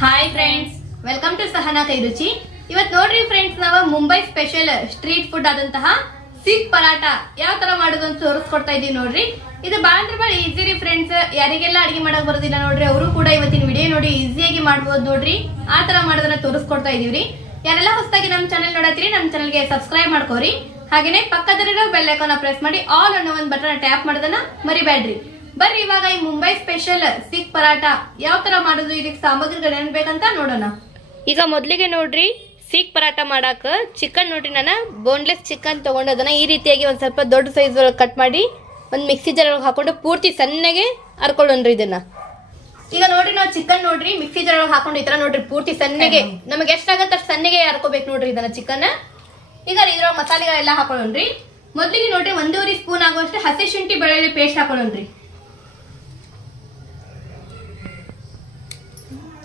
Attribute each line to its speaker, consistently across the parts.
Speaker 1: Hi friends welcome to Sahana Kairuchi ಇವತ್ ನೋಡ್ರಿ friends ನಾವು ಮುಂಬೈ ಸ್ಪೆಷಲ್ ಸ್ಟ್ರೀಟ್ ಫುಡ್ ಆದಂತಹ ಸಿಕ್ ಪರಾಟ ಯಾವ ತರ ಮಾಡೋದು ಅಂತ ತೋರಿಸ್ಕೊಡ್ತಾ ಇದೀವಿ ನೋಡ್ರಿ. ಇದು ಬಾಳ ಅಂದ್ರೆ ಬಾಳ ಈಸಿ ರೀ ಫ್ರೆಂಡ್ಸ್ ಯಾರಿಗೆಲ್ಲ ಅಡಿಗೆ ಮಾಡಕ್ ಬರೋದಿಲ್ಲ ನೋಡ್ರಿ, ಅವರು ಕೂಡ ಇವತ್ತಿನ ವಿಡಿಯೋ ನೋಡಿ ಈಸಿಯಾಗಿ ಮಾಡ್ಬೋದು ನೋಡ್ರಿ. ಆ ತರ ಮಾಡೋದನ್ನ ತೋರಿಸ್ಕೊಡ್ತಾ ಇದೀವಿ ಯಾರೆಲ್ಲ ಹೊಸದಾಗಿ ನಮ್ಮ ಚಾನೆಲ್ ನೋಡತ್ತೀರಿ ನಮ್ಮ ಚಾನೆಲ್ಗೆ ಸಬ್ಸ್ಕ್ರೈಬ್ ಮಾಡ್ಕೋರಿ. ಹಾಗೇನೆ ಪಕ್ಕದಲ್ಲಿರೋ ಬೆಲ್ ಐಕಾನ್ ಪ್ರೆಸ್ ಮಾಡಿ ಆಲ್ ಅನ್ನೋ ಒಂದು ಬಟನ್ ಟ್ಯಾಪ್ ಮಾಡೋದನ್ನ ಮರಿಬೇಡ್ರಿ ಬರ್ರಿ ಇವಾಗ ಈ ಮುಂಬೈ ಸ್ಪೆಷಲ್ ಸಿಖ್ ಪರಾಟ ಯಾವ ತರ ಮಾಡೋದು? ಇದಕ್ಕೆ ಸಾಮಗ್ರಿಗಳು ಏನ್ ಬೇಕಂತ ನೋಡೋಣ. ಈಗ ಮೊದಲಿಗೆ ನೋಡ್ರಿ ಸೀಕ್ ಪರಾಟ ಮಾಡಾಕ ಚಿಕನ್ ನೋಡ್ರಿ ನಾನು. ಬೋನ್ಲೆಸ್ ಚಿಕನ್ ತಗೊಂಡದನ್ನ ಈ ರೀತಿಯಾಗಿ ಒಂದ್ ಸ್ವಲ್ಪ ದೊಡ್ಡ ಸೈಜ್ ಒಳಗೆ ಕಟ್ ಮಾಡಿ ಒಂದ್ ಮಿಕ್ಸಿ ಜಾರ್ ಒಳಗೆ ಹಾಕೊಂಡು ಪೂರ್ತಿ ಸಣ್ಣಗೆ ಹರ್ಕೊಳ್ಳೋಣ್ರಿ ಇದನ್ನ. ಈಗ ನೋಡ್ರಿ ನಾವು ಚಿಕನ್ ನೋಡ್ರಿ ಮಿಕ್ಸಿ ಜಾರ್ ಒಳಗೆ ಹಾಕೊಂಡು ಈ ತರ ನೋಡ್ರಿ ಪೂರ್ತಿ ಸಣ್ಣಗೆ. ನಮಗೆ ಎಷ್ಟಾಗತ್ತೆ ಅಷ್ಟು ಸಣ್ಣಗೆ ಹರ್ಕೋಬೇಕು ನೋಡ್ರಿ ಇದನ್ನ ಚಿಕನ್ ಈಗ ಇದ್ರ ಮಸಾಲೆಗಳೆಲ್ಲ ಹಾಕೊಳ್ಳೋಣ್ರಿ. ಮೊದಲಿಗೆ ನೋಡ್ರಿ ಒಂದೂವರೆ ಸ್ಪೂನ್ ಆಗುವಷ್ಟು ಹಸಿ ಶುಂಠಿ ಬೆಳ್ಳುಳ್ಳಿ ಪೇಸ್ಟ್ ಹಾಕೊಳ್ಳೋಣ್ರಿ.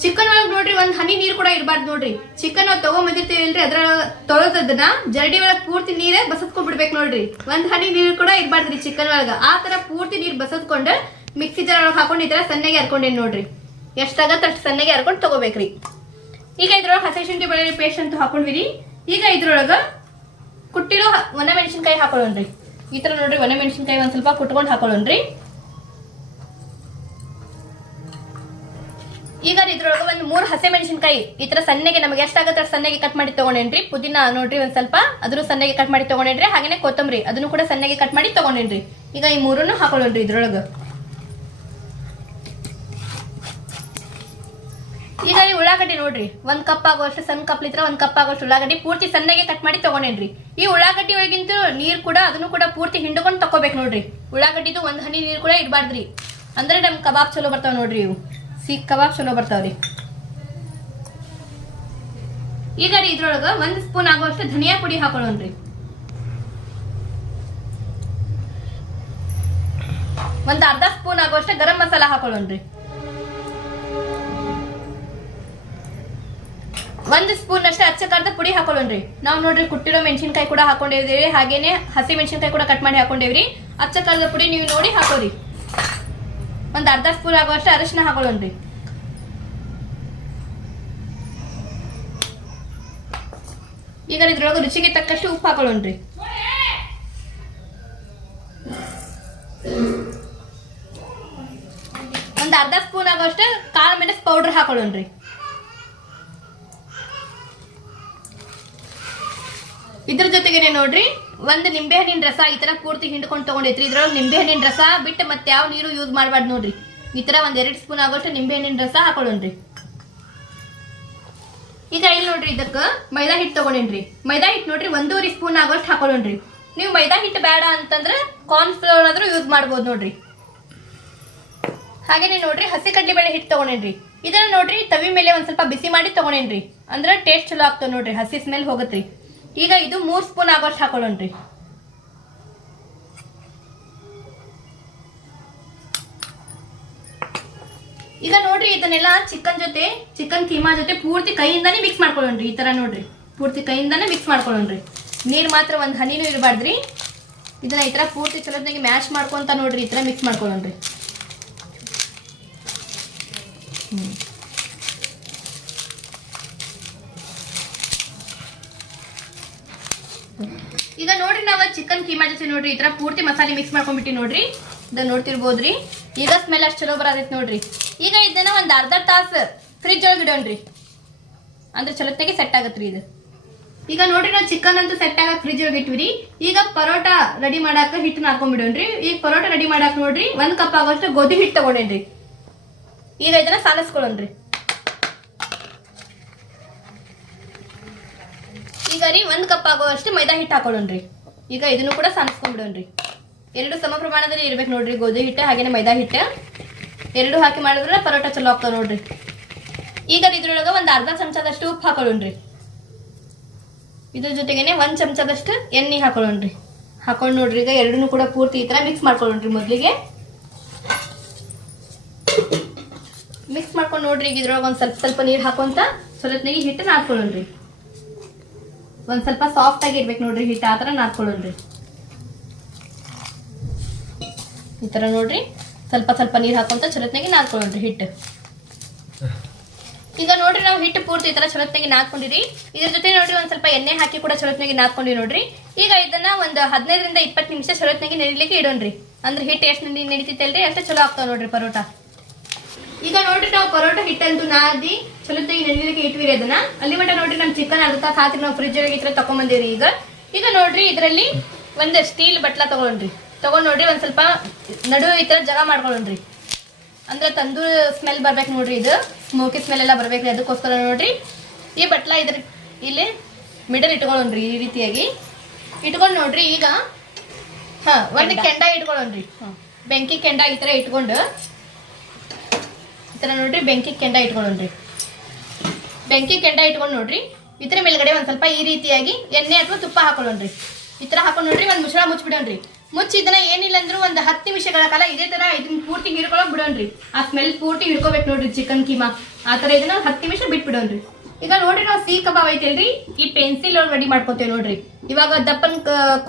Speaker 1: ಚಿಕನ್ ಒಳಗ್ ನೋಡ್ರಿ, ಒಂದ್ ಹನಿ ನೀರ್ ಕೂಡ ಇರಬಾರ್ದು ನೋಡ್ರಿ. ಚಿಕನ್ ತಗೊಂಬಂದಿರ್ತೀವಿ ಇಲ್ರಿ ಅದ್ರ ತೊಳೆದನ್ನ ಜರಡಿ ಒಳಗ್ ಪೂರ್ತಿ ನೀರೇ ಬಸದ್ಕೊಂಡ್ ಬಿಡ್ಬೇಕು ನೋಡ್ರಿ. ಒಂದ್ ಹನಿ ನೀರ್ ಕೂಡ ಇರಬಾರ್ದ್ರಿ ಚಿಕನ್ ಒಳಗ. ಆ ತರ ಪೂರ್ತಿ ನೀರ್ ಬಸದ್ಕೊಂಡು ಮಿಕ್ಸಿ ಜಾರ್ ಒಳಗ್ ಹಾಕೊಂಡು ಈ ತರ ಸಣ್ಣಗೆ ಹರ್ಕೊಂಡೇನ್ ನೋಡ್ರಿ. ಎಷ್ಟಾಗತ್ತೆ ಅಷ್ಟು ಸಣ್ಣಗೆ ಹರ್ಕೊಂಡು ತಗೋಬೇಕ್ರಿ. ಈಗ ಇದ್ರೊಳಗೆ ಹಸಿ ಶುಂಠಿ ಬೆಳ್ಳುಳ್ಳಿ ಪೇಸ್ಟ್ ಅಂತ ಹಾಕೊಂಡ್ವಿರಿ ಈಗ ಇದ್ರೊಳಗ ಕುಟ್ಟಿರೋ ಒಣ ಮೆಣಸಿನ್ಕಾಯಿ ಹಾಕೊಳ್ಳೋಣ್ರಿ. ಈ ತರ ನೋಡ್ರಿ, ಒಣ ಮೆಣಸಿನ್ಕಾಯಿ ಒಂದ್ ಸ್ವಲ್ಪ ಕುಟ್ಕೊಂಡು ಹಾಕೊಳ್ಳೋಣ್ರಿ. ಈಗ ಇದ್ರೊಳಗೆ ಒಂದು ಮೂರು ಹಸಿ ಮೆಣಸಿನಕಾಯಿ ಈ ತರ ಸಣ್ಣಗೆ ನಮಗೆ ಎಷ್ಟಾಗತ್ತೆ ಸಣ್ಣಗೆ ಕಟ್ ಮಾಡಿ ತಗೊಂಡೇನ್ರಿ? ಪುದೀನ ನೋಡ್ರಿ ಒಂದ್ ಸ್ವಲ್ಪ. ಅದ್ರ ಸಣ್ಣಗೆ ಕಟ್ ಮಾಡಿ ತಗೊಂಡೇನ್ರಿ? ಹಾಗೇನೆ ಕೊತ್ತಂಬರಿ. ಅದನ್ನು ಕೂಡ ಸಣ್ಣಗೆ ಕಟ್ ಮಾಡಿ ತಗೊಂಡೇನ್ರಿ. ಈಗ ಈ ಮೂರನ್ನು ಹಾಕೊಳ್ಳೋಣ್ರಿ ಇದ್ರೊಳಗೆ. ಈಗ ಈ ಉಳ್ಳಾಗಡ್ಡಿ ನೋಡ್ರಿ. ಒಂದ್ ಕಪ್ ಆಗುವಷ್ಟು ಸಣ್ಣ ಕಪ್ ಇದ್ರೆ ಒಂದ್ ಕಪ್ ಆಗುವಷ್ಟು ಉಳ್ಳಾಗಡ್ಡಿ ಪೂರ್ತಿ ಸಣ್ಣಗೆ ಕಟ್ ಮಾಡಿ ತಗೊಂಡೇನ್ರಿ. ಈ ಉಳ್ಳಾಗಡ್ಡಿ ಒಳಗಿಂತ ನೀರ್ ಕೂಡ ಅದನ್ನು ಕೂಡ ಪೂರ್ತಿ ಹಿಂಡ್ಕೊಂಡು ತಕೋಬೇಕು ನೋಡ್ರಿ. ಉಳ್ಳಾಗಡ್ಡಿದು ಒಂದ್ ಹನಿ ನೀರ್ ಕೂಡ ಇರಬಾರ್ದ್ರಿ ಅಂದ್ರೆ ನಮ್ ಕಬಾಬ್ ಚಲೋ ಬರ್ತಾವ ನೋಡ್ರಿ ಇವು. ಸೀಕ್ ಕಬಾಬ್ ಚಲೋ ಬರ್ತಾವ್ರಿ. ಈಗ ರೀ ಇದ್ರೊಳಗ ಒಂದ್ ಸ್ಪೂನ್ ಆಗುವಷ್ಟು ಧನಿಯಾ ಪುಡಿ ಹಾಕೊಳ್ಳೋಣ್ರಿ. ಒಂದ್ ಅರ್ಧ ಸ್ಪೂನ್ ಆಗುವಷ್ಟು ಗರಂ ಮಸಾಲ ಹಾಕೊಳ್ಳೋಣ್ರಿ. ಒಂದ್ ಸ್ಪೂನ್ ಅಷ್ಟೇ ಅಚ್ಚ ಖಾರದ ಪುಡಿ ಹಾಕೊಳ್ಳೋಣ್ರಿ. ನಾವು ನೋಡ್ರಿ ಕುಟ್ಟಿರೋ ಮೆಣಸಿನ್ಕಾಯಿ ಕೂಡ ಹಾಕೊಂಡಿದ್ದೀವಿ ಹಾಗೇನೆ ಹಸಿ ಮೆಣಸಿನ್ಕಾಯಿ ಕೂಡ ಕಟ್ ಮಾಡಿ ಹಾಕೊಂಡಿವ್ರಿ. ಅಚ್ಚ ಖಾರದ ಪುಡಿ ನೀವು ನೋಡಿ ಹಾಕೋರಿ ಒಂದ್ ಅರ್ಧ ಸ್ಪೂನ್ ಆಗುವಷ್ಟು ಅರಿಶಿನ ಹಾಕೊಳ್ಳೋಣ್ರಿ. ಈಗ ಇದ್ರೊಳಗೆ ರುಚಿಗೆ ತಕ್ಕಷ್ಟು ಉಪ್ಪು ಹಾಕೊಳ್ಳೋಣ್ರಿ. ಒಂದ್ ಅರ್ಧ ಸ್ಪೂನ್ ಆಗುವಷ್ಟು ಕಾಳು ಮೆಣಸು ಪೌಡರ್ ಹಾಕೊಳ್ಳೋಣ್ರಿ. ಇದ್ರ ಜೊತೆಗೇನೆ ನೋಡ್ರಿ. ಒಂದ್ ನಿಂಬೆ ಹಣ್ಣಿನ ರಸ ಈ ತರ ಪೂರ್ತಿ ಹಿಂಡ್ಕೊಂಡು ತಗೊಂಡೈತ್ರಿ ಇದ್ರೊಳಗೆ ನಿಂಬೆ ಹಣ್ಣಿನ ರಸ ಬಿಟ್ಟು ಮತ್ತೆ ಯಾವ ನೀರು ಯೂಸ್ ಮಾಡಬಾರ್ದು ನೋಡ್ರಿ. ಈ ತರ ಒಂದ್ ಎರಡು ಸ್ಪೂನ್ ಆಗೋಷ್ಟು ನಿಂಬೆಹಣ್ಣಿನ ರಸ ಹಾಕೊಳ್ಳೋಣ್ರಿ. ಈಗ ಇಲ್ಲಿ ನೋಡ್ರಿ ಇದಕ್ಕೆ ಮೈದಾ ಹಿಟ್ಟು ತಗೊಂಡೇನ್ರಿ. ಮೈದಾ ಹಿಟ್ಟು ನೋಡ್ರಿ ಒಂದೂವರೆ ಸ್ಪೂನ್ ಆಗೋಷ್ಟು ಹಾಕೊಳ್ಳೋಣ್ರಿ. ನೀವು ಮೈದಾ ಹಿಟ್ಟು ಬೇಡ ಅಂತಂದ್ರೆ ಕಾರ್ನ್ ಫ್ಲೋರ್ ಆದ್ರೂ ಯೂಸ್ ಮಾಡ್ಬೋದು ನೋಡ್ರಿ. ಹಾಗೇನೆ ನೋಡ್ರಿ ಹಸಿ ಕಡ್ಲೆಬೇಳೆ ಹಿಟ್ಟು ತಗೊಂಡೇನ್ರಿ. ಇದನ್ನ ನೋಡ್ರಿ ತವಿ ಮೇಲೆ ಒಂದ್ ಸ್ವಲ್ಪ ಬಿಸಿ ಮಾಡಿ ತಗೊಂಡೇನ್ರಿ. ಅಂದ್ರೆ ಟೇಸ್ಟ್ ಚಲೋ ಆಗ್ತದೆ ನೋಡ್ರಿ, ಹಸಿ ಸ್ಮೆಲ್ ಹೋಗತ್ರಿ. ಈಗ ಇದು ಮೂರು ಸ್ಪೂನ್ ಆಗೋಷ್ಟು ಹಾಕೊಳ್ಳೋಣ್ರಿ. ಈಗ ನೋಡ್ರಿ ಇದನ್ನೆಲ್ಲ ಚಿಕನ್ ಜೊತೆ, ಚಿಕನ್ ಕೀಮಾ ಜೊತೆ ಪೂರ್ತಿ ಕೈಯಿಂದಾನೇ ಮಿಕ್ಸ್ ಮಾಡ್ಕೊಳ್ಳೋಣ್ರಿ, ಈ ತರ ನೋಡ್ರಿ. ಪೂರ್ತಿ ಕೈಯಿಂದಾನೇ ಮಿಕ್ಸ್ ಮಾಡ್ಕೊಳ್ಳೋಣ್ರಿ. ನೀರು ಮಾತ್ರ ಒಂದ್ ಹನಿನೂ ಇರಬಾರ್ದ್ರಿ. ಇದನ್ನ ಈ ತರ ಪೂರ್ತಿ ಚಲೋತ್ನಾಗಿ ಮ್ಯಾಶ್ ಮಾಡ್ಕೊಂತ ನೋಡ್ರಿ, ಈ ತರ ಮಿಕ್ಸ್ ಮಾಡ್ಕೊಳ್ಳೋಣ್ರಿ. ಹ್ಮ್. ಈಗ ನೋಡ್ರಿ ನಾವು ಚಿಕನ್ ಕೀಮಾ ಜೊತೆ ನೋಡ್ರಿ, ಈ ತರ ಪೂರ್ತಿ ಮಸಾಲೆ ಮಿಕ್ಸ್ ಮಾಡ್ಕೊಂಡ್ಬಿಟ್ಟಿ ನೋಡ್ರಿ. ಇದನ್ನ ನೋಡ್ತಿರ್ಬೋದ್ರಿ. ಈಗ ಸ್ಮೆಲ್ ಅಷ್ಟು ಚಲೋ ಬರತೈತಿ ನೋಡ್ರಿ. ಈಗ ಇದನ್ನ ಒಂದ್ ಅರ್ಧ ತಾಸು ಫ್ರಿಜ್ ಒಳಗೆ ಇಡೋಣ್ರಿ. ಅಂದ್ರೆ ಚಲೋತ್ನಾಗೆ ಸೆಟ್ ಆಗತ್ರಿ ಇದು. ಈಗ ನೋಡ್ರಿ ನಾವು ಚಿಕನ್ ಅಂತ ಸೆಟ್ ಆಗ ಫ್ರಿಜ್ ಒಳಗೆ ಇಟ್ವಿ ಈಗ ಪರೋಟ ರೆಡಿ ಮಾಡಾಕ ಹಿಟ್ಟು ಹಾಕೊಂಡ್ಬಿಡೋಣ್ರಿ ಈಗ ಪರೋಟ ರೆಡಿ ಮಾಡಾಕ ನೋಡ್ರಿ, ಒಂದ್ ಕಪ್ ಆಗೋಷ್ಟು ಗೋಧಿ ಹಿಟ್ಟು ತಗೊಂಡೇನ್ರಿ. ಈಗ ಇದನ್ನ ಸಾಲಿಸ್ಕೊಳ್ಳೋಣ್ರಿ ಈಗ ರೀ, ಒಂದು ಕಪ್ ಆಗುವಷ್ಟು ಮೈದಾ ಹಿಟ್ಟು ಹಾಕೊಳ್ಳೋಣ್ರಿ ಈಗ ಇದನ್ನು ಕೂಡ ಸಾನಿಸ್ಕೊಂಡ್ಬಿಡೋಣ್ರಿ ಎರಡು ಸಮ ಪ್ರಮಾಣದಲ್ಲಿ ಇರ್ಬೇಕು ನೋಡ್ರಿ, ಗೋಧಿ ಹಿಟ್ಟು ಹಾಗೇನೆ ಮೈದಾ ಹಿಟ್ಟು. ಎರಡು ಹಾಕಿ ಮಾಡಿದ್ರೆ ಪರೋಟ ಚಲೋ ಆಗ್ತಾವ ನೋಡ್ರಿ. ಈಗ ಇದ್ರೊಳಗೆ ಒಂದು ಅರ್ಧ ಚಮಚದಷ್ಟು ಉಪ್ಪು ಹಾಕೊಳ್ಳೋಣ್ರಿ ಇದ್ರ ಜೊತೆಗೇನೆ ಒಂದು ಚಮಚದಷ್ಟು ಎಣ್ಣೆ ಹಾಕೊಳ್ಳೋಣ್ರಿ ಹಾಕೊಂಡು ನೋಡ್ರಿ, ಈಗ ಎರಡನ್ನೂ ಕೂಡ ಪೂರ್ತಿ ಈ ಥರ ಮಿಕ್ಸ್ ಮಾಡ್ಕೊಳ್ಳೋಣ್ರಿ ಮೊದಲಿಗೆ. ಮಿಕ್ಸ್ ಮಾಡ್ಕೊಂಡು ನೋಡ್ರಿ, ಈಗ ಇದ್ರೊಳಗೆ ಒಂದು ಸ್ವಲ್ಪ ಸ್ವಲ್ಪ ನೀರು ಹಾಕೊಂತ ಸ್ವಲ್ಪ ಹಿಟ್ಟು ನಾದ್ಕೊಳ್ಳೋಣ್ರಿ ಒಂದ್ ಸ್ವಲ್ಪ ಸಾಫ್ಟ್ ಆಗಿ ಇಡ್ಬೇಕು ನೋಡ್ರಿ ಹಿಟ್ಟು ಆ ಥರ ಈ ಥರ ನೋಡ್ರಿ, ಸ್ವಲ್ಪ ಸ್ವಲ್ಪ ನೀರು ಹಾಕೊಂತ ಚಲತ್ನಾಗಿ ನಾದ್ಕೊಳ್ಳೋಣ್ರಿ ಹಿಟ್ಟು ಈಗ ನೋಡ್ರಿ ನಾವು ಹಿಟ್ಟು ಪೂರ್ತಿ ಈ ತರ ಚಲೋತ್ನಾಗಿ ನಾದ್ಕೊಂಡಿರಿ. ಇದ್ರ ಜೊತೆ ನೋಡ್ರಿ ಒಂದ್ ಸ್ವಲ್ಪ ಎಣ್ಣೆ ಹಾಕಿ ಕೂಡ ಚಲೋತ್ನಾಗಿ ನಾದ್ಕೊಂಡಿವಿ ನೋಡ್ರಿ. ಈಗ ಇದನ್ನ ಒಂದು ಹದಿನೈದರಿಂದ ಇಪ್ಪತ್ತು ನಿಮಿಷ ಚಲೋತ್ನಾಗಿ ನೆಡಿಲಿಕ್ಕೆ ಇಡೋಣ್ರಿ. ಅಂದ್ರೆ ಹಿಟ್ಟು ಎಷ್ಟು ನೆಡಿ ನಡೀತೈತಲ್ರಿ, ಅಷ್ಟೇ ಚಲೋ ಆಗ್ತಾವ ನೋಡ್ರಿ ಪರೋಟ. ಈಗ ನೋಡ್ರಿ ನಾವು ಪರೋಟ ಹಿಟ್ಟಂತೂ ನಾದಿ ಚಲೋತ್ತಾಗಿ ನೆನೆಲಿಕ್ಕೆ ಇಟ್ವಿರಿ ಅದನ್ನ. ಅಲ್ಲಿ ಮಟ್ಟ ನೋಡ್ರಿ ನಮ್ ಚಿಕನ್ ಅರ್ಧ ಹಾಕಿ ನಾವು ಫ್ರಿಜ್ ಒಳಗೆ ಇತರ ತರ ತಗೊಂಬಂದಿರಿ ಈಗ. ಈಗ ನೋಡ್ರಿ ಇದರಲ್ಲಿ ಒಂದು ಸ್ಟೀಲ್ ಬಟ್ಲ ತಗೊಂಡ್ರಿ. ತಗೊಂಡ್ ನೋಡ್ರಿ ಒಂದ್ ಸ್ವಲ್ಪ ನಡುವೆ ಈ ತರ ಜಗ ಮಾಡ್ಕೊಂಡ್ರಿ ಅಂದ್ರೆ ತಂದೂರ್ ಸ್ಮೆಲ್ ಬರ್ಬೇಕು ನೋಡ್ರಿ ಇದು. ಸ್ಮೋಕಿ ಸ್ಮೆಲ್ ಎಲ್ಲ ಬರ್ಬೇಕ್ರಿ ಅದಕ್ಕೋಸ್ಕರ ನೋಡ್ರಿ. ಈ ಬಟ್ಲ ಇದ್ರ ಇಲ್ಲಿ ಮಿಡಲ್ ಇಟ್ಕೊಳ್ಳೋಣ್ರಿ ಈ ರೀತಿಯಾಗಿ. ಇಟ್ಕೊಂಡು ನೋಡ್ರಿ ಈಗ ಹಾ ಒಂದು ಕೆಂಡ. ಇಟ್ಕೊಳ್ಳೋಣ್ರಿ ಬೆಂಕಿ ಕೆಂಡ ಈ ತರ ಇಟ್ಕೊಂಡು ಈ ಥರ ನೋಡ್ರಿ, ಬೆಂಕಿ ಕೆಂಡ ಇಟ್ಕೊಂಡ್ರಿ ಬೆಂಕಿ ಕೆಂಡ ಇಟ್ಕೊಂಡು ನೋಡ್ರಿ, ಇತರ ಮೇಲ್ಗಡೆ ಒಂದು ಸ್ವಲ್ಪ ಈ ರೀತಿಯಾಗಿ ಎಣ್ಣೆ ಅಥವಾ ತುಪ್ಪ ಹಾಕೊಳ್ಳೋಣ್ರಿ. ಈ ತರ ಹಾಕೊಂಡು ನೋಡ್ರಿ, ಒಂದು ಮುಚ್ಚಳ ಮುಚ್ಚಿಬಿಡೋಣ್ರಿ ಮುಚ್ಚಿ ಇದನ್ನ ಏನಿಲ್ಲ ಅಂದ್ರೂ ಒಂದು ಹತ್ತು ನಿಮಿಷಗಳ ಕಾಲ ಇದೇ ತರ ಇದನ್ನ ಪೂರ್ತಿ ಹಿಡ್ಕೊಳಕ್ ಬಿಡೋಣ್ರಿ. ಆ ಸ್ಮೆಲ್ ಪೂರ್ತಿ ಹಿಡ್ಕೋಬೇಕು ನೋಡ್ರಿ ಚಿಕನ್ ಕೀಮಾ. ಆ ತರ ಇದನ್ನ ಹತ್ತು ನಿಮಿಷ ಬಿಟ್ಬಿಡೋಣ್ರಿ. ಈಗ ನೋಡ್ರಿ ನಾವು ಸಿ ಕಬಾಬ್ ಐತಲ್ರಿ ಈ ಪೆನ್ಸಿಲ್ ಒಳಗೆ ರೆಡಿ ಮಾಡ್ಕೋತೇವೆ ನೋಡ್ರಿ. ಇವಾಗ ದಪ್ಪನ್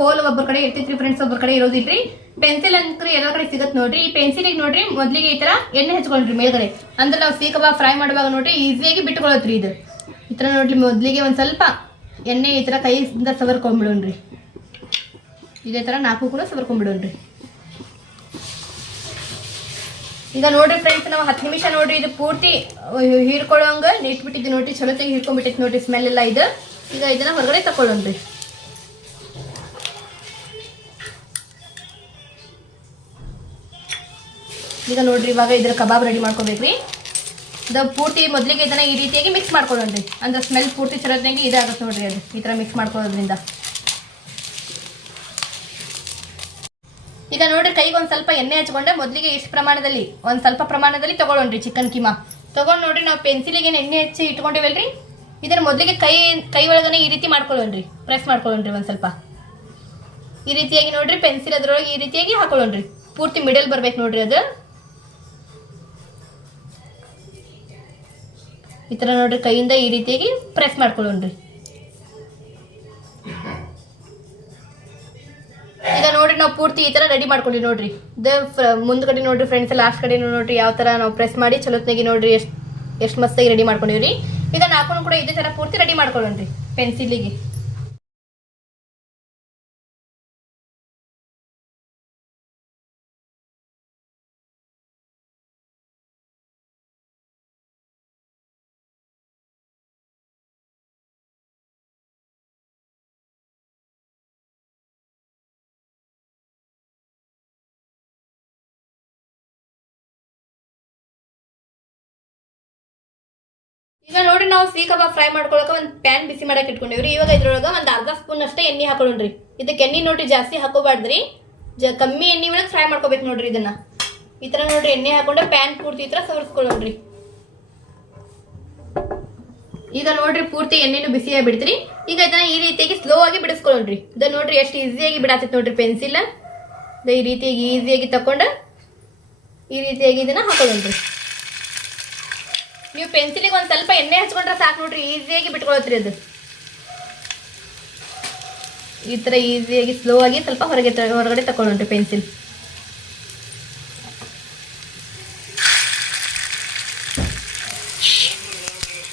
Speaker 1: ಕೋಲ್ ಒಬ್ಬರ ಕಡೆ ಇರ್ತೈತ್ರಿ ಫ್ರೆಂಡ್ಸ್ ಒಬ್ಬರ ಕಡೆ ಇರೋದಿಲ್ರಿ. ಪೆನ್ಸಿಲ್ ಅಂತ ಎಲ್ಲ ಕಡೆ ಸಿಗತ್ ನೋಡ್ರಿ. ಈ ಪೆನ್ಸಿಲಿಗೆ ನೋಡ್ರಿ ಮೊದ್ಲಿಗೆ ಈ ತರ ಎಣ್ಣೆ ಹಚ್ಕೊಳ್ರಿ ಮೇಲ್ಗಡೆ. ಅಂದ್ರೆ ನಾವು ಸೀ ಕಬಾಬ್ ಫ್ರೈ ಮಾಡುವಾಗ ನೋಡ್ರಿ ಈಸಿಯಾಗಿ ಬಿಟ್ಕೊಳತ್ರಿ ಇದು. ಈ ತರ ನೋಡ್ರಿ ಮೊದ್ಲಿಗೆ ಒಂದ್ ಸ್ವಲ್ಪ ಎಣ್ಣೆ ಈ ತರ ಕೈಯಿಂದ ಸವರ್ಕೊಂಡ್ಬಿಡೋಣ್ರಿ ಇದೇ ತರ ನಾಲ್ಕು ಕೂಡ ಸವರ್ಕೊಂಡ್ಬಿಡೋಣ್ರಿ ಈಗ ನೋಡ್ರಿ ಫ್ರೆಂಡ್ಸ್ ನಾವು ಹತ್ತು ನಿಮಿಷ ನೋಡ್ರಿ, ಇದು ಪೂರ್ತಿ ಹೀರ್ಕೊಳ್ಳೋಂಗ. ಇಟ್ಬಿಟ್ಟಿದ್ದು ನೋಡ್ರಿ ಚಲೋ ತೆಗಿ ಹೀರ್ಕೊಂಡ್ಬಿಟ್ಟಿತ್ತು ನೋಡ್ರಿ ಸ್ಮೆಲ್ ಎಲ್ಲ ಇದು. ಈಗ ಇದನ್ನ ಹೊರಗಡೆ ತಕೊಳ್ಳೋಣ್ರಿ ಈಗ ನೋಡ್ರಿ, ಇವಾಗ ಇದ್ರ ಕಬಾಬ್ ರೆಡಿ ಮಾಡ್ಕೋಬೇಕ್ರಿ ಇದು ಪೂರ್ತಿ ಮೊದಲಿಗೆ ಇದನ್ನ ಈ ರೀತಿಯಾಗಿ ಮಿಕ್ಸ್ ಮಾಡ್ಕೊಳ್ಳೋಣ್ರಿ ಅಂದ್ರೆ ಸ್ಮೆಲ್ ಪೂರ್ತಿ ಚಲೋತ್ನಾಗಿ ಇದಾಗುತ್ತೆ ನೋಡ್ರಿ ಅದು. ಈ ಥರ ಮಿಕ್ಸ್ ಮಾಡ್ಕೊಳ್ಳೋದ್ರಿಂದ ಈಗ ನೋಡ್ರಿ ಕೈಗೆ ಸ್ವಲ್ಪ ಎಣ್ಣೆ ಹಚ್ಕೊಂಡೆ, ಮೊದಲಿಗೆ ಎಷ್ಟು ಪ್ರಮಾಣದಲ್ಲಿ, ಒಂದು ಸ್ವಲ್ಪ ಪ್ರಮಾಣದಲ್ಲಿ ತೊಗೊಳ್ಳೋಣ್ರಿ ಚಿಕನ್ ಕಿಮಾ ತೊಗೊಂಡು ನೋಡ್ರಿ ನಾವು ಪೆನ್ಸಿಲಿಗೆ ಎಣ್ಣೆ ಹಚ್ಚಿ ಇಟ್ಕೊಂಡಿವಲ್ರಿ? ಇದನ್ನು ಮೊದಲಿಗೆ ಕೈ ಕೈ ಒಳಗನೆ ಈ ರೀತಿ ಮಾಡ್ಕೊಳ್ಳೋಣ್ರಿ ಪ್ರೆಸ್ ಮಾಡ್ಕೊಳ್ಳೋಣ್ರಿ ಒಂದು ಸ್ವಲ್ಪ. ಈ ರೀತಿಯಾಗಿ ನೋಡ್ರಿ ಪೆನ್ಸಿಲ್ ಅದ್ರೊಳಗೆ ಈ ರೀತಿಯಾಗಿ ಹಾಕೊಳ್ಳೋಣ್ರಿ ಪೂರ್ತಿ ಮಿಡಲ್ ಬರ್ಬೇಕು ನೋಡ್ರಿ ಅದು. ಈ ಥರ ನೋಡ್ರಿ ಕೈಯಿಂದ ಈ ರೀತಿಯಾಗಿ ಪ್ರೆಸ್ ಮಾಡ್ಕೊಳ್ಳೋಣ್ರಿ ಈಗ ನೋಡ್ರಿ ನಾವು ಪೂರ್ತಿ ಈ ತರ ರೆಡಿ ಮಾಡ್ಕೊಂಡಿ ನೋಡ್ರಿ. ಮುಂದ್ಗಡೆ ನೋಡ್ರಿ ಫ್ರೆಂಡ್ಸ್ ಲಾಸ್ಟ್ ಕಡೆ ನೋಡ್ರಿ ಯಾವ ತರ ನಾವು ಪ್ರೆಸ್ ಮಾಡಿ ಚಲೋತ್ನಾಗಿ ನೋಡ್ರಿ ಎಷ್ಟು ಎಷ್ಟು ಮಸ್ತಾಗಿ ರೆಡಿ ಮಾಡ್ಕೊಂಡಿವ್ರಿ. ಈಗ ನಾಲ್ಕು ಕೂಡ ಇದೇ ತರ ಪೂರ್ತಿ ರೆಡಿ ಮಾಡ್ಕೊಳ್ಳೋಣ್ರಿ ಪೆನ್ಸಿಲಿಗೆ ಈಗ ನೋಡ್ರಿ ನಾವು ಸೀ ಕಬಾಬ್ ಫ್ರೈ ಮಾಡ್ಕೊಳಕ ಒಂದು ಪ್ಯಾನ್ ಬಿಸಿ ಮಾಡಕ್ ಇಟ್ಕೊಂಡಿವ್ರಿ. ಇವಾಗ ಇದ್ರೊಳಗೆ ಒಂದು ಅರ್ಧ ಸ್ಪೂನ್ ಅಷ್ಟೇ ಎಣ್ಣೆ ಹಾಕೊಳ್ಳೋಣ್ರಿ. ಇದಕ್ಕೆ ಎಣ್ಣೆ ನೋಡ್ರಿ ಜಾಸ್ತಿ ಹಾಕೋಬಾರ್ದ್ರಿ. ಜ ಕಮ್ಮಿ ಎಣ್ಣೆ ಒಳಗೆ ಫ್ರೈ ಮಾಡ್ಕೋಬೇಕು ನೋಡ್ರಿ ಇದನ್ನ. ಈ ಥರ ನೋಡ್ರಿ ಎಣ್ಣೆ ಹಾಕೊಂಡು ಪ್ಯಾನ್ ಪೂರ್ತಿ ಈ ಥರ ಸವರ್ಸ್ಕೊಳ್ಳೋಣ್ರಿ. ಈಗ ನೋಡ್ರಿ ಪೂರ್ತಿ ಎಣ್ಣೆನು ಬಿಸಿಯಾಗಿ ಬಿಡ್ತೀರಿ ಈಗ ಇದನ್ನ ಈ ರೀತಿಯಾಗಿ ಸ್ಲೋ ಆಗಿ ಬಿಡಿಸ್ಕೊಳ್ಳೋಣ್ರಿ. ಇದನ್ನ ನೋಡ್ರಿ ಎಷ್ಟು ಈಸಿಯಾಗಿ ಬಿಡಾತೈತೆ ನೋಡ್ರಿ ಪೆನ್ಸಿಲ್ ಈ ರೀತಿಯಾಗಿ ಈಸಿಯಾಗಿ ತಕೊಂಡು ಈ ರೀತಿಯಾಗಿ ಇದನ್ನ ಹಾಕೊಳ್ಳೋಣ್ರಿ. ನೀವು ಪೆನ್ಸಿಲಿಗೆ ಒಂದು ಸ್ವಲ್ಪ ಎಣ್ಣೆ ಹಚ್ಕೊಂಡ್ರೆ ಸಾಕು ನೋಡ್ರಿ ಈಸಿಯಾಗಿ ಬಿಟ್ಕೊಳತ್ರಿ ಅದು. ಈ ಥರ ಈಸಿಯಾಗಿ ಸ್ಲೋ ಆಗಿ ಸ್ವಲ್ಪ ಹೊರಗೆ ಹೊರಗಡೆ ತಗೊಂಡ್ರಿ ಪೆನ್ಸಿಲ್.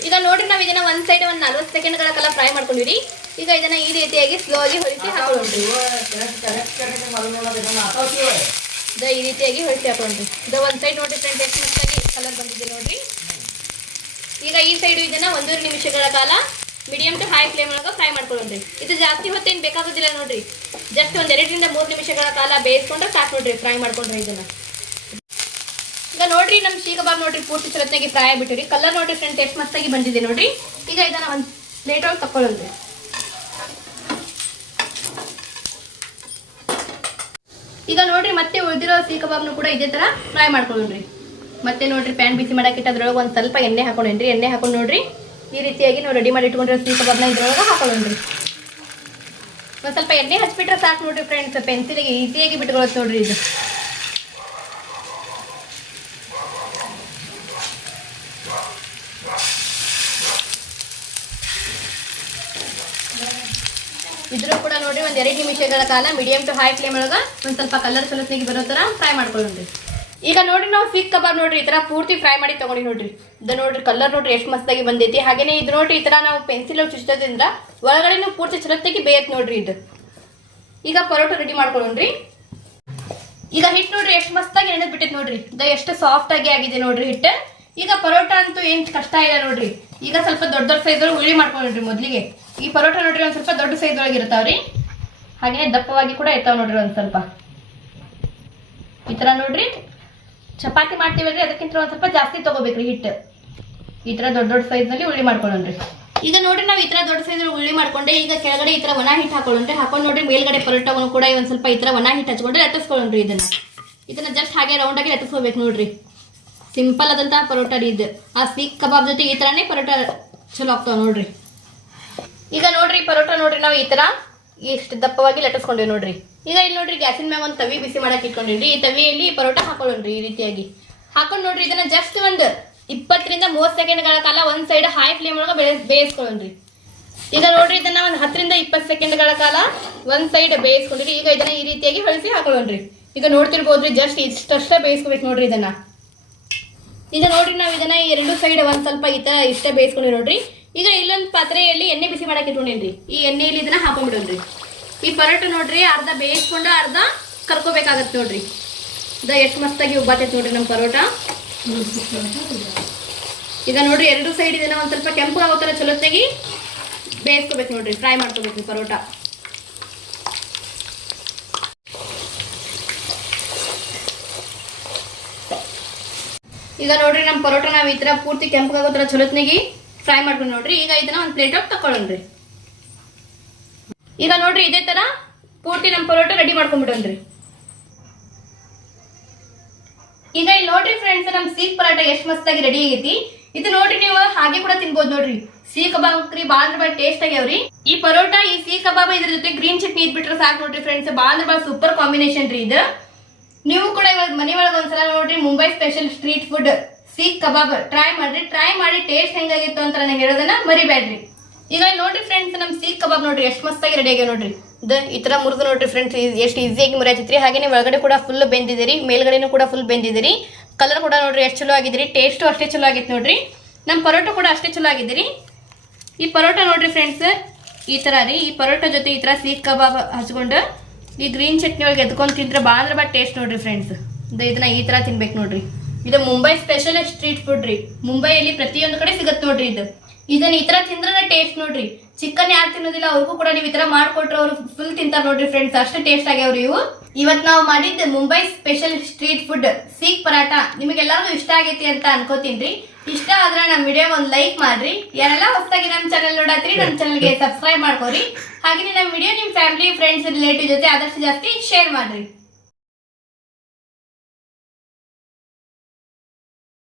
Speaker 1: ಈಗ ನೋಡ್ರಿ ನಾವು ಇದನ್ನ ಒಂದ್ ಸೈಡ್ ಒಂದ್ ನಲ್ವತ್ತು ಸೆಕೆಂಡ್ಗಳ ಕಾಲ ಫ್ರೈ ಮಾಡ್ಕೊಂಡಿರಿ ಈಗ ಇದನ್ನ ಈ ರೀತಿಯಾಗಿ ಸ್ಲೋ ಆಗಿ ಹೊರಿಸಿ ಹಾಕೊಂಡ್ರಿ ಈ ರೀತಿಯಾಗಿ ಹೊರಿಸಿ ಹಾಕೊಂಡ್ರಿ ಇದು ಒಂದ್ ಸೈಡ್ ನೋಡ್ರಿ ಫ್ರೆಂಡ್ ಎಷ್ಟು ಕಲರ್ ಬಂದಿದೆ ನೋಡ್ರಿ. ಈಗ ಈ ಸೈಡು ಇದನ್ನ ಒಂದೂವರೆ ನಿಮಿಷಗಳ ಕಾಲ ಮೀಡಿಯಂ ಟು ಹೈ ಫ್ಲೇಮ್ ಒಳಗೆ ಫ್ರೈ ಮಾಡ್ಕೊಳ್ಳೋಣ್ರಿ. ಇದು ಜಾಸ್ತಿ ಹೊತ್ತೇನು ಬೇಕಾಗೋದಿಲ್ಲ ನೋಡ್ರಿ. ಜಸ್ಟ್ ಒಂದು ಎರಡರಿಂದ ಮೂರು ನಿಮಿಷಗಳ ಕಾಲ ಬೇಯಿಸ್ಕೊಂಡ್ರೆ ಸಾಕು ನೋಡ್ರಿ ಫ್ರೈ ಮಾಡ್ಕೊಂಡ್ರೆ ಇದನ್ನ. ಈಗ ನೋಡ್ರಿ ನಮ್ಮ ಶೀ ಕಬಾಬ್ ನೋಡ್ರಿ, ಪೂರ್ತಿ ಚಲತ್ನಾಗಿ ಫ್ರೈ ಆಗ್ಬಿಟ್ಟಿರಿ. ಕಲರ್ ನೋಡ್ರಿ ಫ್ರೆಂಡ್ ಎಷ್ಟು ಮಸ್ತಾಗಿ ಬಂದಿದೆ ನೋಡ್ರಿ. ಈಗ ಇದನ್ನ ಒಂದು ಪ್ಲೇಟ್ ಒಳಗೆ ತಕೊಳ್ಳೋಣ್ರಿ ಈಗ ನೋಡ್ರಿ, ಮತ್ತೆ ಉಳಿದಿರೋ ಸೀ ಕಬಾಬ್ನು ಕೂಡ ಇದೇ ತರ ಫ್ರೈ ಮಾಡ್ಕೊಳ್ಳೋಣ್ರಿ. ಮತ್ತೆ ನೋಡ್ರಿ ಪ್ಯಾನ್ ಬಿಸಿ ಮಾಡಕ್ಕೆ ಅದ್ರೊಳಗೆ ಒಂದು ಸ್ವಲ್ಪ ಎಣ್ಣೆ ಹಾಕೊಂಡೇನ್ರಿ ಎಣ್ಣೆ ಹಾಕೊಂಡು ನೋಡ್ರಿ, ಈ ರೀತಿಯಾಗಿ ನಾವು ರೆಡಿ ಮಾಡಿ ಇಟ್ಕೊಂಡ್ರೆ ಸೀ ಕಬಾಬ್ನ ಇದ್ರೊಳಗೆ ಹಾಕೊಳ್ಳೋಣ್ರಿ. ಒಂದು ಸ್ವಲ್ಪ ಎಣ್ಣೆ ಹಚ್ಚಿಬಿಟ್ರೆ ಸಾಕು ನೋಡ್ರಿ ಫ್ರೆಂಡ್ಸ್ ಪೆನ್ಸಿಲಿಗೆ ಈಸಿಯಾಗಿ ಬಿಟ್ಕೊಳತ್ತೆ ನೋಡ್ರಿ ಇದು. ಇದ್ರೂ ಕೂಡ ನೋಡ್ರಿ ಒಂದ್ ಎರಡು ನಿಮಿಷಗಳ ಕಾಲ ಮೀಡಿಯಂ ಟು ಹೈ ಫ್ಲೇಮ್ ಒಳಗ ಒಂದ್ ಸ್ವಲ್ಪ ಕಲರ್ ಸಲಸ್ನಿಗೆ ಬರೋ ತರ ಫ್ರೈ ಮಾಡ್ಕೊಳ್ಳೋಣ್ರಿ. ಈಗ ನೋಡ್ರಿ ನಾವು ಫಿಕ್ ಕಬಾಬ್ ನೋಡ್ರಿ, ಈ ತರ ಪೂರ್ತಿ ಫ್ರೈ ಮಾಡಿ ತಗೊಂಡಿ ನೋಡ್ರಿ. ಇದು ನೋಡ್ರಿ ಕಲರ್ ನೋಡ್ರಿ ಎಷ್ಟು ಮಸ್ತಾಗಿ ಬಂದೈತಿ. ಹಾಗೇನೆ ಇದು ನೋಡ್ರಿ, ಈ ತರ ನಾವು ಪೆನ್ಸಿಲ್ ಚುಚ್ಚೋದ್ರಿಂದ ಒಳಗಡೆನೂ ಪೂರ್ತಿ ಚಲತ್ತಾಗಿ ಬೇಯತ್ ನೋಡ್ರಿ ಇದು. ಈಗ ಪರೋಟ ರೆಡಿ ಮಾಡ್ಕೊಳ್ಳೋಣ್ರಿ ಈಗ ಹಿಟ್ಟು ನೋಡ್ರಿ, ಎಷ್ಟು ಮಸ್ತಾಗಿ ನೆನೆದ್ ಬಿಟ್ಟೈತೆ ನೋಡ್ರಿ. ಇದು ಎಷ್ಟು ಸಾಫ್ಟ್ ಆಗಿ ಆಗಿದೆ ನೋಡ್ರಿ ಹಿಟ್ಟು. ಈಗ ಪರೋಟ ಅಂತೂ ಏನ್ ಕಷ್ಟ ಇಲ್ಲ ನೋಡ್ರಿ. ಈಗ ಸ್ವಲ್ಪ ದೊಡ್ಡ ದೊಡ್ಡ ಸೈಜ್ ಒಳಗೆ ಉಳಿ ಮಾಡ್ಕೊಂಡ್ರಿ ಮೊದಲಿಗೆ. ಈ ಪರೋಟ ನೋಡ್ರಿ ಒಂದ್ ಸ್ವಲ್ಪ ದೊಡ್ಡ ಸೈಜ್ ಒಳಗೆ ಇರ್ತಾವ್ರಿ. ಹಾಗೇನೆ ದಪ್ಪವಾಗಿ ಕೂಡ ಇರ್ತಾವ ನೋಡ್ರಿ ಒಂದ್ ಸ್ವಲ್ಪ. ಈ ತರ ನೋಡ್ರಿ. ಚಪಾತಿ ಮಾಡ್ತೀವಲ್ರಿ ಅದಕ್ಕಿಂತ ಒಂದ್ ಸ್ವಲ್ಪ ಜಾಸ್ತಿ ತಗೋಬೇಕ್ರಿ ಹಿಟ್ಟು ಈ ತರ ದೊಡ್ಡ ದೊಡ್ಡ ಸೈಜ್ನಲ್ಲಿ ಉಳ್ಳಿ ಮಾಡ್ಕೊಳ್ಳೋಣ್ರಿ. ಈಗ ನೋಡ್ರಿ ನಾವು ಈ ತರ ದೊಡ್ಡ ಸೈಜ್ ಉಳ್ಳಿ ಮಾಡ್ಕೊಂಡೆ ಈಗ ಕೆಳಗಡೆ ಈ ತರ ಒಣ ಹಿಟ್ಟು ಹಾಕೊಳ್ಳೋಣ್ರಿ. ಹಾಕೊಂಡು ನೋಡ್ರಿ ಮೇಲ್ಗಡೆ ಪರೋಟವನ್ನು ಕೂಡ ಒಂದ್ ಸ್ವಲ್ಪ ಈ ತರ ಒಣ ಹಿಟ್ಟು ಹಚ್ಕೊಂಡ್ರೆ ಲಟ್ಟಿಸ್ಕೊಳ್ಳೋಣ್ರಿ ಇದನ್ನ. ಇದನ್ನ ಜಸ್ಟ್ ಹಾಗೆ ರೌಂಡ್ ಆಗಿ ಲಟ್ಟಿಸ್ಕೋಬೇಕು ನೋಡ್ರಿ. ಸಿಂಪಲ್ ಆದಂತಹ ಪರೋಟ ರೀ ಇದು. ಆ ಸೀಕ್ ಕಬಾಬ್ ಜೊತೆ ಈ ತರನೇ ಪರೋಟ ಚಲೋ ಆಗ್ತಾವ ನೋಡ್ರಿ. ಈಗ ನೋಡ್ರಿ ಪರೋಟ ನೋಡ್ರಿ ನಾವು ಈ ತರ ಇಷ್ಟು ದಪ್ಪವಾಗಿ ಲಟ್ಟಿಸ್ಕೊಂಡೇವಿ ನೋಡ್ರಿ. ಈಗ ಇಲ್ಲಿ ನೋಡ್ರಿ, ಗ್ಯಾಸಿನ ಮ್ಯಾಗ ಒಂದು ತವಿ ಬಿಸಿ ಮಾಡಕ್ ಇಟ್ಕೊಂಡಿರಿ ಈ ತವಿಯಲ್ಲಿ ಪರೋಟ ಹಾಕೊಳ್ಳೋಣ್ರಿ ಈ ರೀತಿಯಾಗಿ. ಹಾಕೊಂಡು ನೋಡ್ರಿ, ಇದನ್ನ ಜಸ್ಟ್ ಒಂದು ಇಪ್ಪತ್ತರಿಂದ ಮೂವತ್ತು ಸೆಕೆಂಡ್ಗಳ ಕಾಲ ಒಂದ್ ಸೈಡ್ ಹೈ ಫ್ಲೇಮ್ ಒಳಗೆ ಬೆಳೆ, ಬೇಯಿಸ್ಕೊಳ್ಳೋಣ್ರಿ. ಈಗ ನೋಡ್ರಿ, ಇದನ್ನ ಒಂದು ಹತ್ತರಿಂದ ಇಪ್ಪತ್ತು ಸೆಕೆಂಡ್ಗಳ ಕಾಲ ಒಂದ್ ಸೈಡ್ ಬೇಯಿಸ್ಕೊಂಡ್ರಿ. ಈಗ ಇದನ್ನ ಈ ರೀತಿಯಾಗಿ ಹೊಳಿಸಿ ಹಾಕೊಳ್ಳೋಣ್ರಿ. ಈಗ ನೋಡ್ತಿರ್ಬೋದ್ರಿ ಜಸ್ಟ್ ಇಷ್ಟಷ್ಟೇ ಬೇಯಿಸ್ಕೊಬೇಕು ನೋಡ್ರಿ ಇದನ್ನ. ಈಗ ನೋಡ್ರಿ, ನಾವು ಇದನ್ನ ಎರಡು ಸೈಡ್ ಒಂದ್ ಸ್ವಲ್ಪ ಈ ತರ ಇಷ್ಟೇ ಬೇಯಿಸ್ಕೊಂಡ್ರಿ ನೋಡ್ರಿ ಈಗ ಇಲ್ಲೊಂದು ಪಾತ್ರೆಯಲ್ಲಿ ಎಣ್ಣೆ ಬಿಸಿ ಮಾಡಕ್ಕೆ ಇಟ್ಕೊಂಡಿನ್ರಿ. ಈ ಎಣ್ಣೆಯಲ್ಲಿ ಇದನ್ನ ಹಾಕೊಂಡ್ಬಿಡೋಣ್ರಿ. ಈ ಪರೋಟ ನೋಡ್ರಿ, ಅರ್ಧ ಬೇಯಿಸ್ಕೊಂಡು ಅರ್ಧ ಕರ್ಕೋಬೇಕಾಗತ್ತೆ ನೋಡ್ರಿ. ಇದ ಎಷ್ಟು ಮಸ್ತಾಗಿ ಉಬ್ಬಾತೈತೆ ನೋಡ್ರಿ ನಮ್ಮ ಪರೋಟ. ಈಗ ನೋಡ್ರಿ, ಎರಡು ಸೈಡ್ ಇದನ್ನ ಒಂದ್ ಸ್ವಲ್ಪ ಕೆಂಪು ಆಗೋ ತರ ಚಲೋತ್ತಾಗಿ ಬೇಯಿಸ್ಕೋಬೇಕು ನೋಡ್ರಿ ಫ್ರೈ ಮಾಡ್ಕೋಬೇಕು ಪರೋಟ. ಈಗ ನೋಡ್ರಿ ನಮ್ಮ ಪರೋಟ ನಾವು ಈ ತರ ಪೂರ್ತಿ ಕೆಂಪಗಾಗೋ ತರ ಚಲೋತ್ನಾಗಿ ಫ್ರೈ ಮಾಡ್ಕೊಂಡು ನೋಡ್ರಿ. ಈಗ ಇದನ್ನ ಒಂದು ಪ್ಲೇಟ್ ಆಗಿ ತಕೊಳ್ಳೋಣ್ರಿ ಈಗ ನೋಡ್ರಿ ಇದೇ ತರ ಪೂರ್ತಿ ನಮ್ಮ ಪರೋಟ ರೆಡಿ ಮಾಡ್ಕೊಂಡ್ಬಿಡೋಣ್ರಿ. ಈಗ ಇಲ್ಲಿ ನೋಡ್ರಿ ಫ್ರೆಂಡ್ಸ್ ನಮ್ ಸೀಕ್ ಪರೋಟ ಎಷ್ಟು ಮಸ್ತಾಗಿ ರೆಡಿ ಆಗೈತಿ. ಇದು ನೋಡ್ರಿ ನೀವು ಹಾಗೆ ಕೂಡ ತಿನ್ಬೋದು ನೋಡ್ರಿ. ಸೀ ಕಬಾಬ್ ರೀ ಬಾಳ ಟೇಸ್ಟ್ ಆಗ್ಯಾವ್ರಿ. ಈ ಪರೋಟ, ಈ ಸೀ ಕಬಾಬ್ ಇದ್ರ ಜೊತೆ ಗ್ರೀನ್ ಚಟ್ನಿ ಇದ್ಬಿಟ್ರೆ ಸಾಕು ನೋಡ್ರಿ ಫ್ರೆಂಡ್ಸ್ ಬಾಂದ್ರ ಸೂಪರ್ ಕಾಂಬಿನೇಷನ್ ರೀ ಇದು. ನೀವು ಕೂಡ ಇವಾಗ ಮನೆ ಒಳಗೆ ಒಂದ್ಸಲ ನೋಡ್ರಿ Mumbai special street food seekh kebab. Try ಮಾಡ್ರಿ ಟ್ರೈ ಮಾಡಿ ಟೇಸ್ಟ್ ಹೆಂಗಾಗಿತ್ತು ಅಂತ ನನಗೆ ಹೇಳೋದನ್ನ ಮರಿಬೇಡ್ರಿ. ಈಗ ನೋಡ್ರಿ ಫ್ರೆಂಡ್ಸ್ ನಮ್ ಸೀಖ್ ಕಬಾಬ್ ನೋಡ್ರಿ, ಎಷ್ಟು ಮಸ್ತಾಗಿ ರೆಡಿ ಆಗ್ಯಾವ ನೋಡ್ರಿ. ದ, ಈ ತರ ಮುರಿದು ನೋಡ್ರಿ ಫ್ರೆಂಡ್ಸ್ ಎಷ್ಟು ಈಸಿಯಾಗಿ ಮುರಿಯತ್ತಿತ್ರಿ. ಹಾಗೇನೆ ಒಳಗಡೆ ಕೂಡ ಫುಲ್ ಬೆಂದಿದ್ದೀರಿ ಮೇಲ್ಗಡೆನೂ ಕೂಡ ಫುಲ್ ಬೆಂದಿದ್ದೀರಿ ಕಲರ್ ಕೂಡ ನೋಡ್ರಿ ಎಷ್ಟು ಚಲೋ ಆಗಿದ್ರಿ ಟೇಸ್ಟು ಅಷ್ಟೇ ಚಲೋ ಆಗಿತ್ತು ನೋಡ್ರಿ. ನಮ್ಮ ಪರೋಟ ಕೂಡ ಅಷ್ಟೇ ಚಲೋ ಆಗಿದ್ದೀರಿ ಈ ಪರೋಟ ನೋಡ್ರಿ ಫ್ರೆಂಡ್ಸ್ ಈ ತರ ರೀ, ಈ ಪರೋಟ ಜೊತೆ ಈ ತರ ಸೀಖ್ ಕಬಾಬ್ ಹಚ್ಕೊಂಡು ಈ ಗ್ರೀನ್ ಚಟ್ನಿ ಒಳಗೆ ಎದ್ಕೊಂಡು ತಿಂದ್ರೆ ಭಾಳ ಅಂದ್ರೆ ಭಾಳ ಟೇಸ್ಟ್ ನೋಡ್ರಿ ಫ್ರೆಂಡ್ಸ್ ಇದನ್ನ ಈ ತರ ತಿನ್ಬೇಕು ನೋಡ್ರಿ. ಇದು ಮುಂಬೈ ಸ್ಪೆಷಲ್ ಸ್ಟ್ರೀಟ್ ಫುಡ್ ರೀ. ಮುಂಬೈಯಲ್ಲಿ ಪ್ರತಿಯೊಂದು ಕಡೆ ಸಿಗತ್ತೆ ನೋಡ್ರಿ ಇದು. ಇದನ್ನ ಈ ತರ ತಿಂದ್ರೆ ಟೇಸ್ಟ್ ನೋಡ್ರಿ. ಚಿಕನ್ ಯಾರು ತಿನ್ನೋದಿಲ್ಲ ಅವ್ರಿಗೂ ಕೂಡ ನೀವು ಈ ತರ ಮಾಡ್ಕೊಟ್ರೆ ಅವ್ರು ಫುಲ್ ತಿಂತಾರ ನೋಡ್ರಿ ಫ್ರೆಂಡ್ಸ್ ಅಷ್ಟು ಟೇಸ್ಟ್ ಆಗ್ಯಾವ್ರಿ ಇವು. ಇವತ್ ನಾವು ಮಾಡಿದ್ದು Mumbai special street food seekh paratha ನಿಮಗೆಲ್ಲರಿಗೂ ಇಷ್ಟ ಆಗೈತಿ ಅಂತ ಅನ್ಕೋತೀನಿ ಇಷ್ಟ ಆದ್ರೆ ನಮ್ಮ ವಿಡಿಯೋ ಒಂದು ಲೈಕ್ ಮಾಡ್ರಿ. ಯಾರೆಲ್ಲ ಹೊಸದಾಗಿ ನಮ್ಮ ಚಾನಲ್ ನೋಡತ್ರಿ ನಮ್ಮ ಚಾನಲ್ಗೆ ಸಬ್ಸ್ಕ್ರೈಬ್ ಮಾಡ್ಕೋರಿ. ಹಾಗೆ ನಮ್ಮ ವಿಡಿಯೋ ನಿಮ್ಮ ಫ್ಯಾಮಿಲಿ ಫ್ರೆಂಡ್ಸ್ ರಿಲೇಟಿವ್ ಜೊತೆ ಆದಷ್ಟು ಜಾಸ್ತಿ ಶೇರ್ ಮಾಡ್ರಿ.